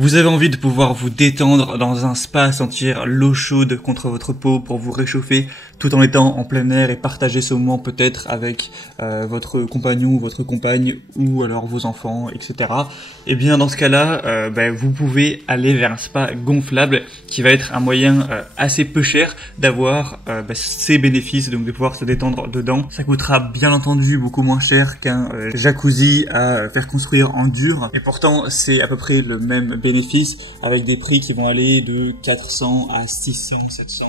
Vous avez envie de pouvoir vous détendre dans un spa, sentir l'eau chaude contre votre peau pour vous réchauffer tout en étant en plein air et partager ce moment peut-être avec votre compagnon ou votre compagne ou alors vos enfants, etc. Et bien dans ce cas-là, vous pouvez aller vers un spa gonflable qui va être un moyen assez peu cher d'avoir ces bénéfices, donc de pouvoir se détendre dedans. Ça coûtera bien entendu beaucoup moins cher qu'un jacuzzi à faire construire en dur, et pourtant c'est à peu près le même bénéfice avec des prix qui vont aller de 400 à 600, 700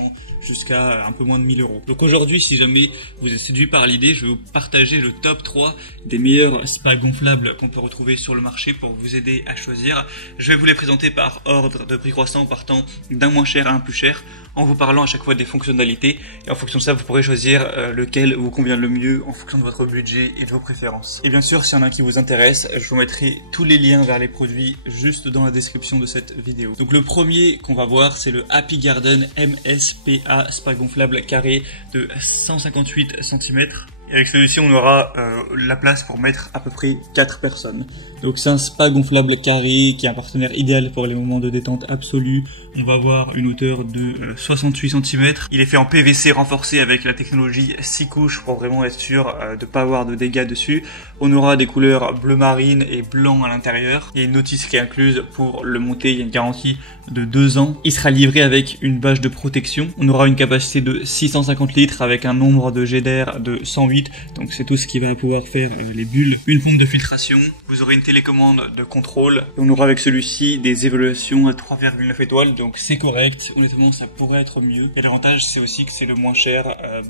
jusqu'à un peu moins de 1000 euros. Donc aujourd'hui, si jamais vous êtes séduit par l'idée, je vais vous partager le top 3 des meilleurs spas gonflables qu'on peut retrouver sur le marché pour vous aider à choisir. Je vais vous les présenter par ordre de prix croissant, partant d'un moins cher à un plus cher, en vous parlant à chaque fois des fonctionnalités, et en fonction de ça vous pourrez choisir lequel vous convient le mieux en fonction de votre budget et de vos préférences. Et bien sûr, s'il y en a un qui vous intéresse, je vous mettrai tous les liens vers les produits juste dans la description de cette vidéo. Donc le premier qu'on va voir, c'est le Happy Garden MSPA spa gonflable carré de 158 cm. Et avec celui-ci, on aura la place pour mettre à peu près 4 personnes. Donc c'est un spa gonflable carré qui est un partenaire idéal pour les moments de détente absolue. On va avoir une hauteur de 68 cm. Il est fait en PVC renforcé avec la technologie 6 couches pour vraiment être sûr de ne pas avoir de dégâts dessus. On aura des couleurs bleu marine et blanc à l'intérieur. Il y a une notice qui est incluse pour le monter. Il y a une garantie de 2 ans. Il sera livré avec une bâche de protection. On aura une capacité de 650 litres avec un nombre de jets d'air de 108. Donc c'est tout ce qui va pouvoir faire les bulles. Une pompe de filtration. Vous aurez une télécommande de contrôle. Et on aura avec celui-ci des évaluations à 3,9 étoiles. Donc c'est correct. Honnêtement, ça pourrait être mieux. Et l'avantage, c'est aussi que c'est le moins cher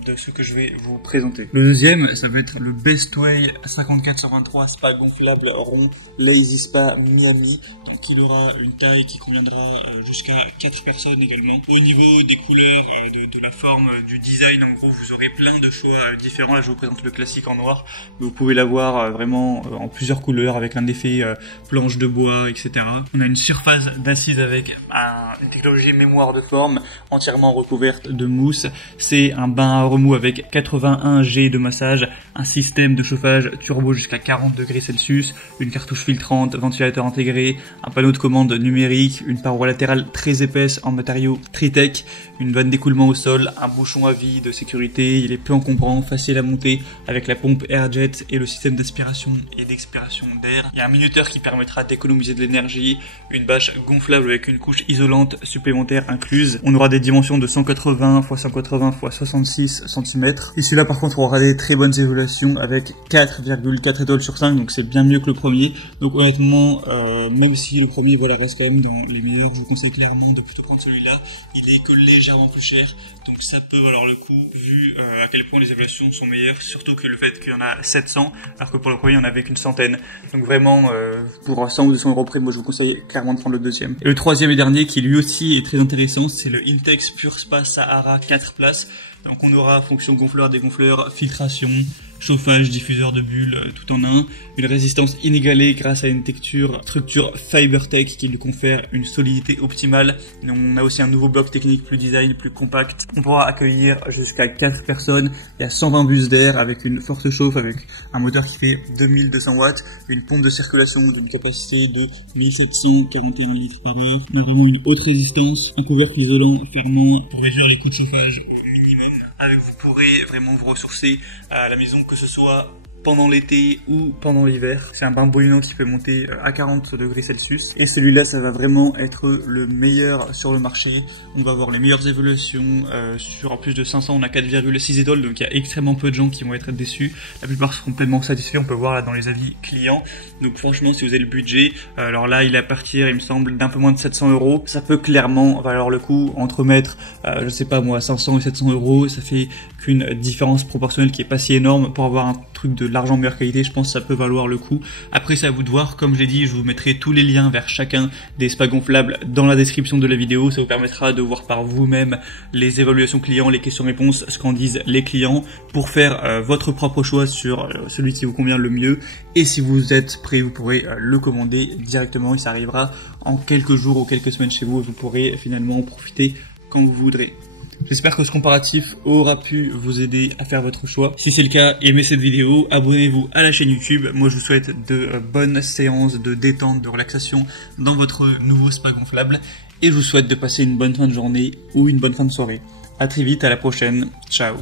de ce que je vais vous présenter. Le deuxième, ça va être le Bestway 5423 spa gonflable rond Lazy Spa Miami. Donc il aura une taille qui conviendra jusqu'à 4 personnes également. Au niveau des couleurs, de la forme, du design, en gros, vous aurez plein de choix différents. Là, je vous présente le classique en noir, mais vous pouvez l'avoir vraiment en plusieurs couleurs avec un effet planche de bois, etc. On a une surface d'assise avec une technologie mémoire de forme entièrement recouverte de mousse. C'est un bain à remous avec 81 G de massage, un système de chauffage turbo jusqu'à 40 degrés Celsius, une cartouche filtrante, ventilateur intégré, un panneau de commande numérique, une paroi latérale très épaisse en matériaux Tritech, une vanne d'écoulement au sol, un bouchon à vie de sécurité. Il est peu encombrant, facile à monter avec la pompe AirJet et le système d'aspiration et d'expiration d'air. Il y a un minuteur qui permettra d'économiser de l'énergie, une bâche gonflable avec une couche isolante supplémentaire incluse. On aura des dimensions de 180 x 180 x 66 cm. Et celui-là par contre aura des très bonnes évaluations avec 4,4 étoiles sur 5, donc c'est bien mieux que le premier. Donc honnêtement, même si le premier reste quand même dans les meilleurs, je vous conseille clairement de plutôt prendre celui-là. Il est que légèrement plus cher, donc ça peut valoir le coup vu à quel point les évaluations sont meilleures, surtout que le fait qu'il y en a 700, alors que pour le premier il n'y en avait qu'une centaine. Donc vraiment, pour 100 ou 200 euros près, moi je vous conseille clairement de prendre le deuxième. Et le troisième et dernier, qui lui aussi est très intéressant, c'est le Intex Pure Spa Sahara 4 places. Donc on aura fonction gonfleur, dégonfleur, filtration, chauffage, diffuseur de bulles, tout en un. Une résistance inégalée grâce à une structure FiberTech qui lui confère une solidité optimale. On a aussi un nouveau bloc technique plus design, plus compact. On pourra accueillir jusqu'à 4 personnes. Il y a 120 bus d'air avec une force chauffe, avec un moteur qui fait 2200 watts, une pompe de circulation d'une capacité de 1741 litres par heure. On a vraiment une haute résistance, un couvercle isolant fermant pour réduire les coûts de chauffage au minimum. Avec vous pourrez vraiment vous ressourcer à la maison, que ce soit pendant l'été ou pendant l'hiver. C'est un bain bouillonnant qui peut monter à 40 degrés Celsius. Et celui-là, ça va vraiment être le meilleur sur le marché. On va avoir les meilleures évaluations. Sur plus de 500, on a 4,6 étoiles. Donc il y a extrêmement peu de gens qui vont être déçus. La plupart seront pleinement satisfaits. On peut voir là dans les avis clients. Donc franchement, si vous avez le budget, alors là, il est à partir, il me semble, d'un peu moins de 700 euros. Ça peut clairement valoir le coup. Entre mettre, je sais pas moi, 500 et 700 euros, ça fait qu'une différence proportionnelle qui est pas si énorme. Pour avoir un truc de l'argent de meilleure qualité, je pense que ça peut valoir le coup. Après, c'est à vous de voir. Comme j'ai dit, je vous mettrai tous les liens vers chacun des spas gonflables dans la description de la vidéo. Ça vous permettra de voir par vous-même les évaluations clients, les questions-réponses, ce qu'en disent les clients pour faire votre propre choix sur celui qui vous convient le mieux. Et si vous êtes prêt, vous pourrez le commander directement et ça arrivera en quelques jours ou quelques semaines chez vous et vous pourrez finalement en profiter quand vous voudrez. J'espère que ce comparatif aura pu vous aider à faire votre choix. Si c'est le cas, aimez cette vidéo, abonnez-vous à la chaîne YouTube. Moi, je vous souhaite de bonnes séances de détente, de relaxation dans votre nouveau spa gonflable. Et je vous souhaite de passer une bonne fin de journée ou une bonne fin de soirée. À très vite, à la prochaine. Ciao.